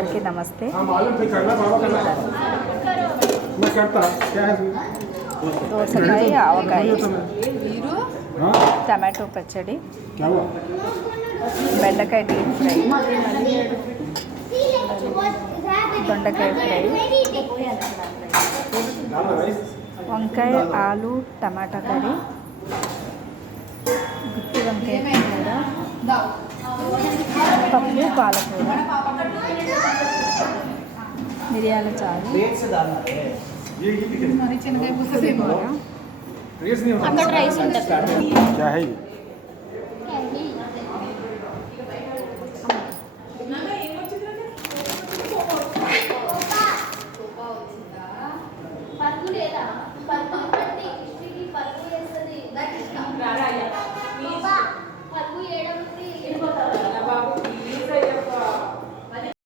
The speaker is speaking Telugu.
అందరికీ నమస్తే. దోసకాయ ఆవకాయ టమాటో పచ్చడి బెండకాయ గ్రీన్ ఫ్రై దొండకాయ ఫ్రై వంకాయ ఆలు టమాటా కర్రీ గుత్తి వంకాయ కూర పప్పు పాలకూర. మిరియాల చారు మరి శనగ పుస్తది అక్కడ రైస్ ఉంటుంది పరుగు లేదా పరుగు పట్టి